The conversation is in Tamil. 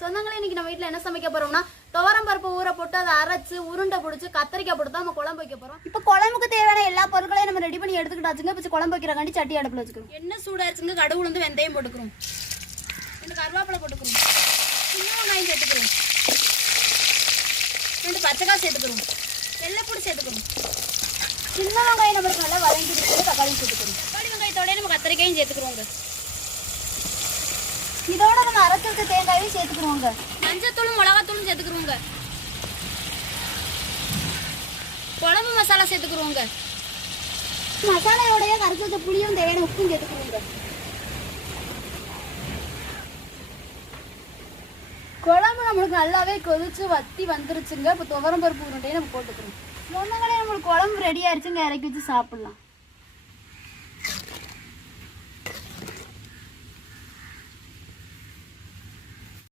சொந்தங்களே இன்னைக்கு நம்ம வீட்டுல என்ன சமைக்க போறோம்னா துவரம் பருப்பு ஊற போட்டு அதை அரைச்சு உருண்டை பிடிச்சி கத்திரிக்காய் போட்டு தான் நம்ம குழம்பு வைக்க போறோம். இப்போ குழம்புக்கு தேவையான எல்லா பொருட்களையும் நம்ம ரெடி பண்ணி எடுத்துக்கிட்டாச்சுங்க. இப்போ குழம்பு வைக்கிறக்காண்டி சட்டி அடுப்புல வச்சுக்கிறோம். எண்ணெய் சூடாச்சுங்க. கடுகு உளுந்து வெந்தயம் போட்டுக்கிறோம். ரெண்டு கருவேப்பிலை போட்டுக்கிறோம். சின்ன வெங்காயம் சேர்த்துக்கிறோம். ரெண்டு பச்சைக்காய் சேர்த்துக்கிறோம். வெள்ளைப்பூடி சேர்த்துக்கிறோம். சின்ன வெங்காயம் நம்மளுக்கு நல்லா வதங்கிட்டு தக்காளி சேர்த்துக்கிறோம். தக்காளி வெங்காயத்தோட நம்ம கத்திரிக்காயும் சேர்த்துக்கிறோங்க. இதோட நம்ம அரைச்சிருக்க தேங்காயும் சேர்த்துக்கிறோங்க. மஞ்சத்தூளும் மிளகாத்தூளும் சேர்த்துக்கிறோங்க. குழம்பு மசாலா சேர்த்துக்கிறோங்க. மசாலையோடய கரைச்ச புளியும் தேவையான உப்பும் சேர்த்துக்கிறோங்க. குழம்பு நம்மளுக்கு நல்லாவே கொதிச்சு வத்தி வந்துருச்சுங்க. இப்போ துவரம் பருப்பு உருண்டையை நம்ம போட்டுக்கிறோம். சொந்தங்களே நம்மளுக்கு குழம்பு ரெடி ஆயிடுச்சுங்க. இறக்கி வச்சு சாப்பிடலாம்.